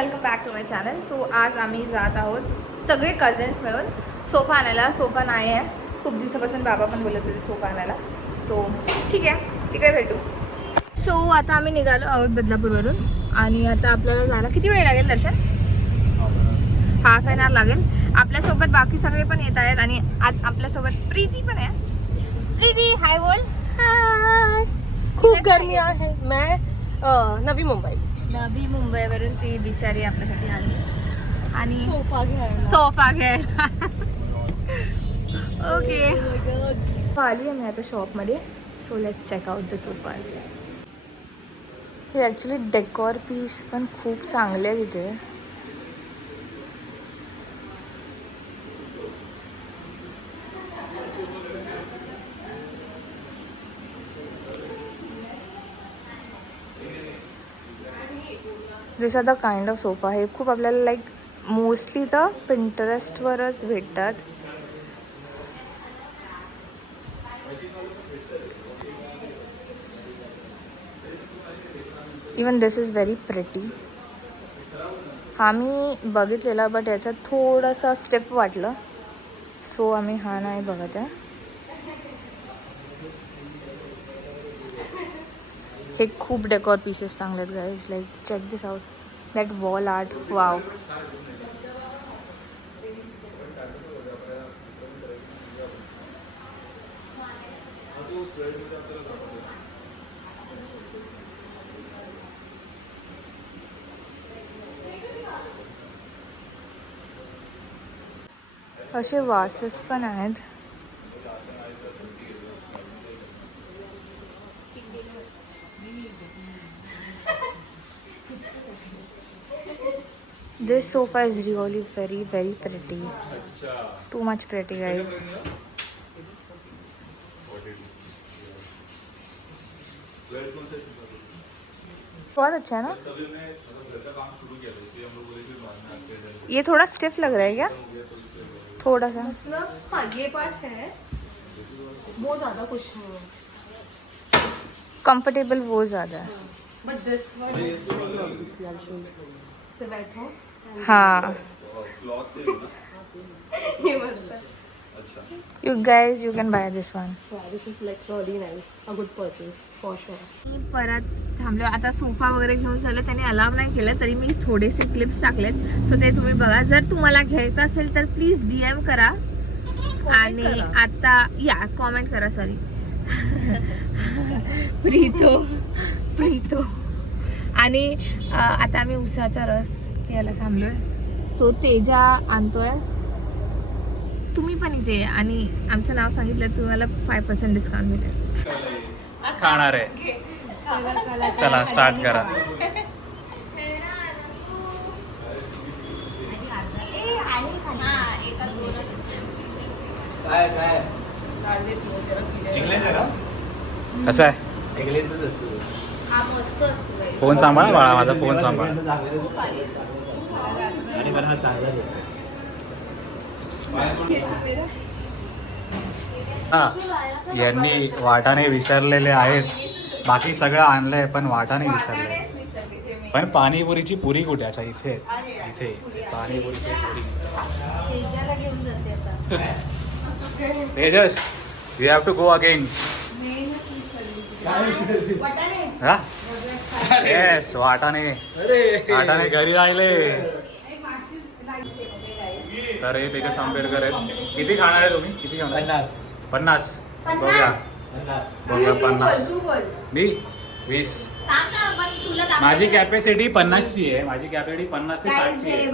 Welcome back to my channel. So आज आम्ही जात आहोत सगळे कझन्स मिळून सोफा आणायला. सोफा नाही आहे, खूप दिवसापासून बाबा पण बोलत होते सोफा आणायला. सो ठीक आहे, तिकडे भेटू. सो आता आम्ही निघालो आहोत बदलापूरवरून आणि आता आपल्याला जायला किती वेळ लागेल दर्शन? हाफ एन आवर लागेल. आपल्यासोबत बाकी सगळे पण येत आहेत आणि आज आपल्यासोबत प्रीती पण आहे. प्रीती हाय बोल. हाय. खूप गरमी आहे. मैं नवी मुंबईवरून ती बिचारी आपल्यासाठी आली आणि सोफा घ्यायला. ओके आली आहे मी आता शॉपमध्ये. So let's check out the sofas. हे ॲक्च्युली डेकोर पीस पण खूप चांगले आहे तिथे. This are the kind of sofa. हे खूप आपल्याला लाईक मोस्टली तर पिंटरेस्टवरच भेटतात. Even this is very pretty. हा मी बघितलेला बट याचा थोडासा स्टेप वाटलं, सो आम्ही हा नाही बघत आहे. हे खूप डेकोर पीसेस चांगले आहेत guys. Like check this out, that wall art. Wow. असे वासेस पण आहेत. This sofa is really very pretty. Too much pretty, guys. बहुत अच्छा है ना? ये थोड़ा स्टिफ लग रहा है क्या? थोड़ा सा. मतलब हाँ, ये पार्ट है, वो ज्यादा कुछ नहीं है. कंफर्टेबल वो ज़्यादा है. बट दिस वन इज से बैठो. हाँ. ये मस्त है. You guys, you can buy this one. Yeah, this is like really nice. A good purchase for sure. मी परत थांबलो. आता सोफा वगैरे घेऊन झालं, त्याने अलाव नाही केलं तरी मी थोडेसे क्लिप्स टाकलेत. सो ते तुम्ही बघा. जर तुम्हाला घ्यायचं असेल तर प्लीज DM करा. आणि आता या कॉमेंट करा. सॉरी प्रीतो. आणि आता आम्ही उसाचा रस प्यायला थांबलोय. सो तेजा आणतोय. तुम्ही पण इथे आणि आमचं नाव सांगितलं तुम्हाला 5% डिस्काउंट भेटेल. खाणार आहे. चला स्टार्ट करा. इंग्लिश आहे का? कसं आहे? इंग्लिशच असतो. फोन सांभाळा बाळा, माझा फोन सांभाळा. आणि मला हा चांगलाच असतो. हा, यांनी वाटाणे विसरलेले आहेत. बाकी सगळं आणलंय पण वाटाणे विसरले. पण पाणीपुरीची पुरी कुठे? अच्छा इथे इथे पाणीपुरीची पुरी. Tejas, you have to go again. हा येस, वाटाणे घरी राहिले. तर हे तेजस आंबेडकर आहेत. किती खाणार आहे तुम्ही? किती खाणार? 50. बघूया 50. मी 20. माझी कॅपॅसिटी 50ची आहे. माझी कॅपॅसिटी 50 ते 60ची आहे.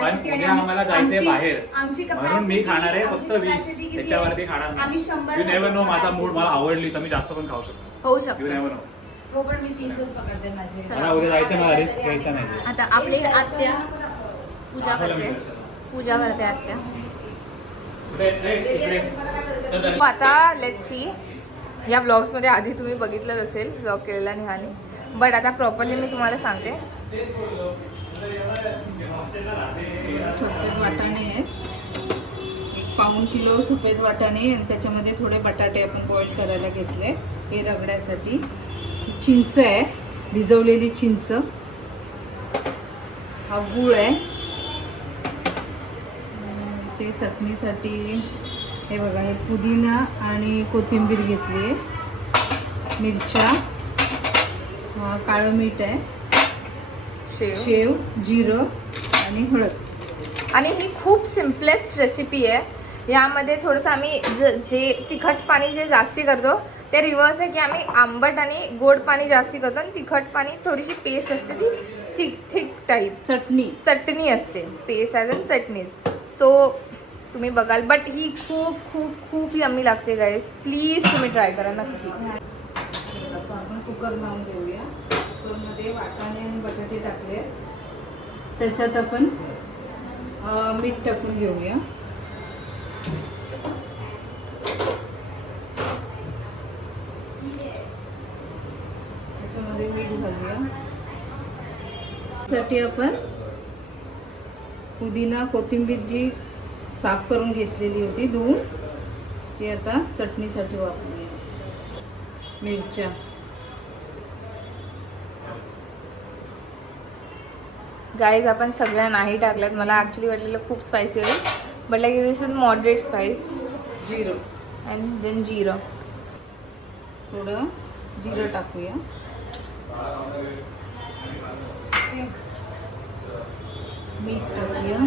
पण उद्या आम्हाला जायचंय बाहेर, म्हणून मी खाणार आहे फक्त 20. त्याच्यावरती खाणार नाही. यू नेव्हर नो, माझा मूड मला आवडली तर मी जास्त पण खाऊ शकतो. होऊ शकतो. You never know. वो पण मी पीसेस पकडते माझे. मला उद्या जायचं, मला रिस्क घ्यायचा नाही. आता आपली आत्या पूजा करते आत्या. आता लेट्स सी. या ब्लॉग्समध्ये आधी तुम्ही बघितलंच असेल ब्लॉग केलेला निहाने, बट आता प्रॉपरली मी तुम्हाला सांगते. सफेद वाटाणे आहेत, 1 पाऊण किलो सफेद वाटाणे आणि त्याच्यामध्ये थोडे बटाटे आपण बॉईल करायला घेतले हे रगड्यासाठी. चिंच आहे, भिजवलेली चिंच, हा गूळ आहे. ते चटणीसाठी हे बघा, हे पुदिना आणि कोथिंबीर घेतली आहे, मिरच्या, काळं मीठ आहे, शेव, जिरं आणि हळद. आणि ही खूप सिम्पलेस्ट रेसिपी आहे. यामध्ये थोडंसं आम्ही जे तिखट पाणी जे जास्ती करतो ते रिव्हर्स आहे, की आम्ही आंबट आणि गोड पाणी जास्ती करतो आणि तिखट पाणी थोडीशी पेस्ट असते ती थिक टाईप चटणी असते, पेस्ट ॲज अन चटणीज. सो तुम्ही बघाल, बट ही खूप खूप खूप यम्मी लागते गाईस. प्लीज तुम्ही ट्राय करा नक्की. आता आपण कुकर लावून घेऊया. कुकरमध्ये वाटाणे आणि बटाटे टाकले, त्याच्यात आपण मीठ टाकून घेऊया. त्याच्यामध्ये मीठ घालूया. साठी आपण पुदिना कोथिंबीर जी साफ करून घेतलेली होती धुवून, ती आता चटणीसाठी वापरूया. मिरच्या, गाईज आपण सगळ्या नाही टाकल्यात. मला ॲक्च्युली वाटलेलं खूप स्पायसी होईल, but like this is moderate spice. जिरं अँड देन जिरं, थोडं जिरं टाकूया. मीठ टाकूया.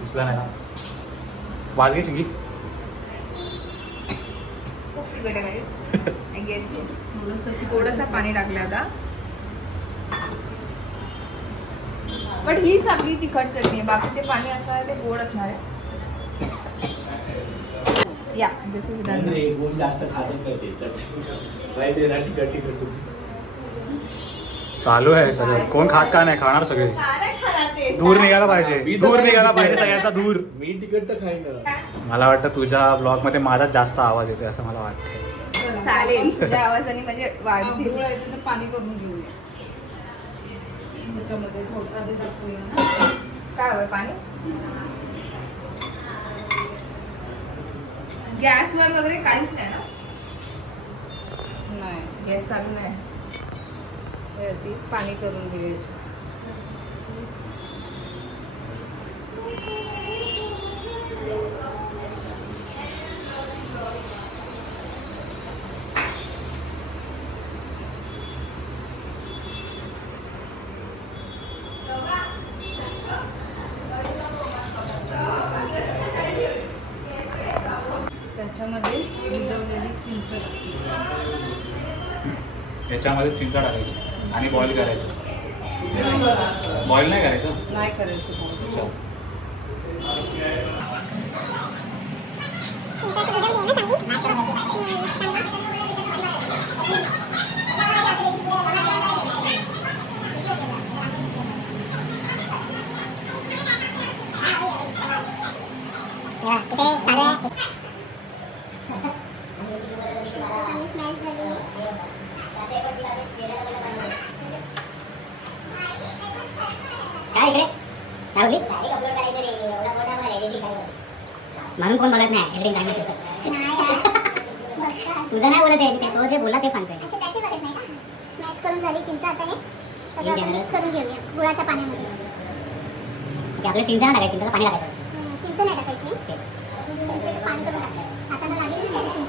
दिसला नाही ना वाजगे चिंगी. खूप तिखट आहे आय गेस. थोडंसं पाणी टाकलं आता. बट हीच आपली तिखट चटणी आहे, बाकी ते पाणी असणार आहे ते गोड असणार आहे. या दिस इज डन. गोड जास्त खात नाही ना, तिखट चालू आहे सगळं. कोण खात का नाही, खाणार सगळे. दूर निघायला पाहिजे, दूर निघाला पाहिजे सगळ्यांचा दूर. मी तिखट तर खाईन ना. मला वाटतं तुझ्या ब्लॉग मध्ये माझाच जास्त आवाज येतोय असं मला वाटतं. चालेल, तुझ्या आवाजाने म्हणजे वाढतील. गूळ आहे त्याचं पाणी करून घेऊया. त्याच्यामध्ये थोडं आधी टाकूया. काय हवंय पाणी? गॅसवर वगैरे काहीच नाही ना? नाही, गॅस चालू नाही. हे आधी पाणी करून घ्यायचं. त्याच्यामध्ये भिजवलेली चिंच टाकली. याच्यामध्ये चिंच टाकायची आणि बॉईल करायचं. बॉईल नाही करायचं. नाही करायचं. अच्छा. काय इकडे काय होती म्हणून कोण बोलत नाही एडिटिंग करायला शिकत. तुझं नाही बोलत आहे, तो जे बोला ते सांगतोय. त्याची बघत नाही का? स्मॅश करून झाली चिंच. आता हे सगळं आपण मिक्स करून घेऊया गुळाच्या पाण्यामध्ये. आपल्याला चिंच नाही टाकायचं, चिंचेचं पाणी टाकायचं. चिंच नाही टाकायची, चिंचेचं पाणी करून टाकायचं. हाताला लागेल नाही चिंच.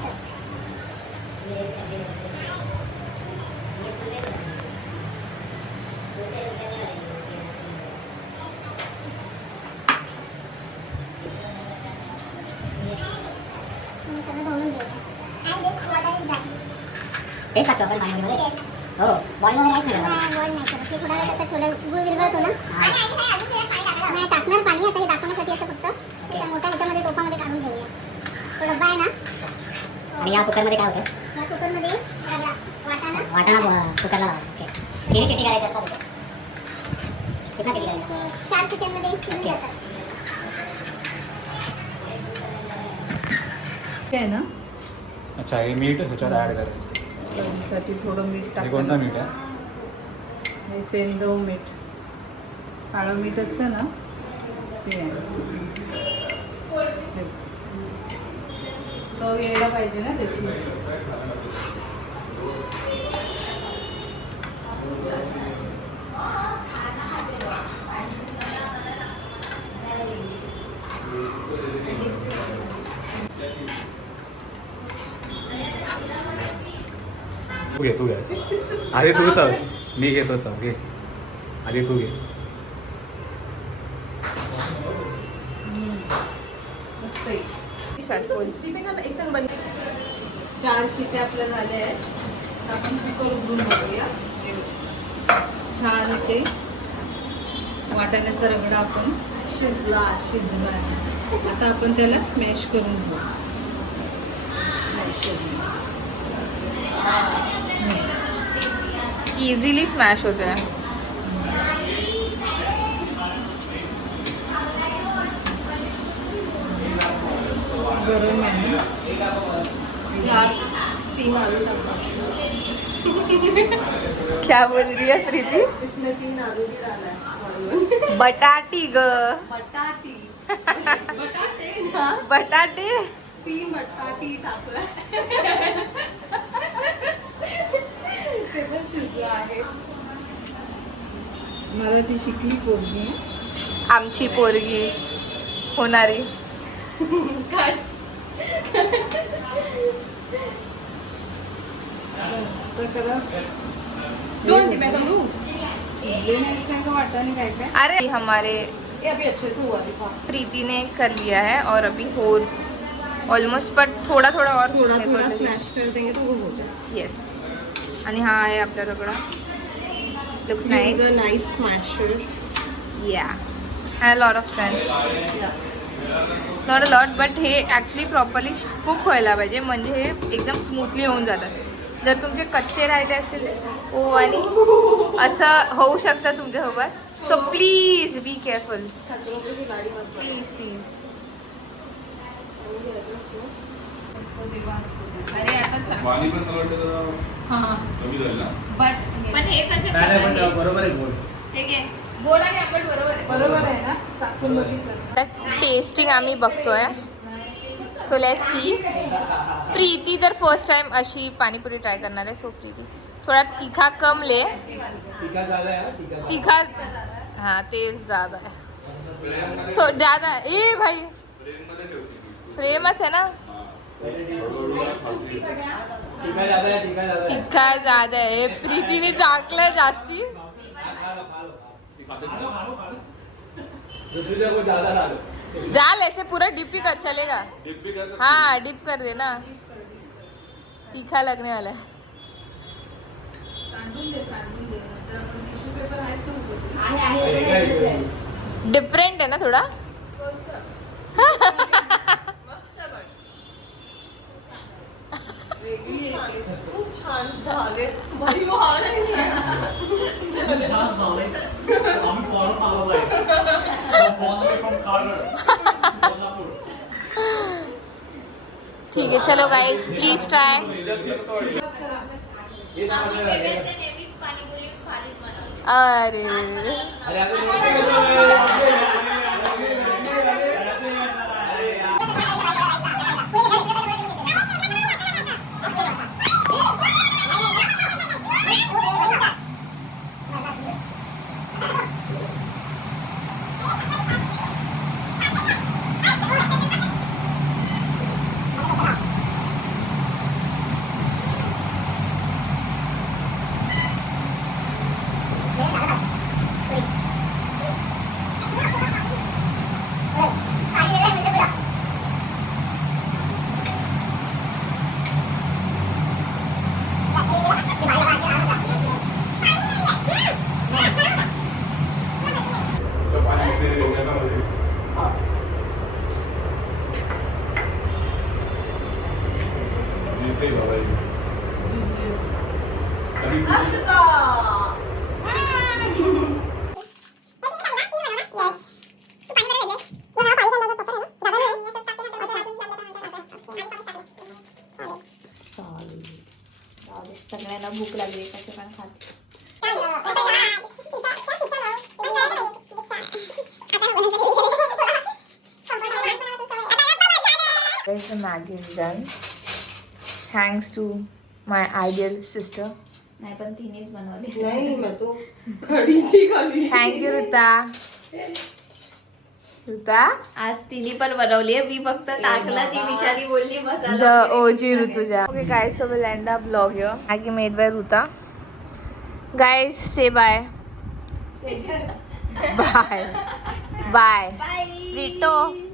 सगळं धुवून घेऊया. And this water is done. तेच टाकतो आपण पाण्यामध्ये. हो, बॉईल वगैरे काहीच नाही नाही, boil नाही करत. हे थोडा वेळ असं थोडं गुळ विरघळतो ना. नाही टाकणार पाणी आता हे दाखवण्यासाठी असं फक्त. त्या मोठ्या ह्याच्यामध्ये टोपामध्ये काढून घेऊया. तो डब्बा आहे ना, आणि या कुकरमध्ये काय होतं? या कुकरमध्ये रगडा वाटाणा कुकरला लावा. ओके. किती शिट्टी करायची असतात? किती शिट्टी करायची? 4 शिट्ट्यांमध्ये शिजून जातात. आहे ना, अच्छा, हे मीठ ह्याच्यात ऍड करायचं. त्यासाठी थोडं मीठ हे टाकून. कोणतं मीठ आहे? हे सेंदव मीठ, काळं मीठ असतं ना ते आहे. चव यायला पाहिजे ना त्याची. तू घे, तू घे. आधी तू चाल, मी घेतो चाल, घे आधी तू घे. मस्त आहे. 4 शिट्या आपल्या झाल्या आहेत. आपण कुकर उघडून बघूया. हे बघ. छान असे वाटाण्याचा रगडा आपण शिजला आहे. आता आपण त्याला स्मॅश करून घेऊ. स्मॅश करून इझिली स्मॅश होते. गरम आहे. क्या बोल रही है प्रीति? बटाटी ग. बटाटे. मराठी शिकली पोरगी. आमची पोरगी होणारी. शिजले नाही काय का वाटाणे काय काय. अरे हमारे प्रीति ने कर लिया है और अभी और ऑलमोस्ट पर थोड़ा थोड़ा और स्मॅश कर देंगे तो वो हो जाए. येस. आणि हा आहे आपला रगडा. Looks nice. Nice smasher. Yeah and lot of strength. Not a lot but हे ॲक्च्युली प्रॉपरली कुक व्हायला पाहिजे म्हणजे हे एकदम स्मूथली होऊन जातात. जर तुमचे कच्चे राहिले असतील ओ आणि असं होऊ शकतं तुमच्यासोबत. So please be careful. Please please. अरे आता पाणी पण मला वाटतं हां कमी झालं ना. पण हे कसे बरोबर आहे गोड. हे घे. गोड आणि आंबट बरोबर आहे. बरोबर आहे ना. चाकून बघितलं. टेस्टिंग आम्ही बघतोय. So let's see. प्रीती तर फर्स्ट टाइम अशी पाणीपुरी ट्राय करणार आहे. सो प्रीती थोडा तीखा कम ले. टिका झाला आहे. तीखा हाँ तेज ज़्यादा है तो ज़्यादा. ए भाई फ्रेमच है ना. तीखा ज़्यादा है. प्रीतीने झाकलंय जास्ती. डाल ऐसे पूरा डिप ही कर चलेगा. हाँ डिप कर देना. तीखा लगने वाला है. डिफरेंट है ना थोड़ा. ठीक है चलो गाइस प्लीज ट्राय. अरे सगळ्यांना भूक लागली एकाचे पण खात. Guys, the Maggi is done. Thanks to my ideal sister. नाही पण तिनेच बनवले. नाही मैं तो खड़ी थी खाली. Thank you, Ruta. Ruta? आज तिने पण बनवली आहे. मी फक्त टाकला, ती बिचारी बोलली The masala. OG Rutuja. Okay, guys, so we'll end our vlog here. Maggi made by Ruta. Guys, say bye. Bye. Bye. Bye. Rito.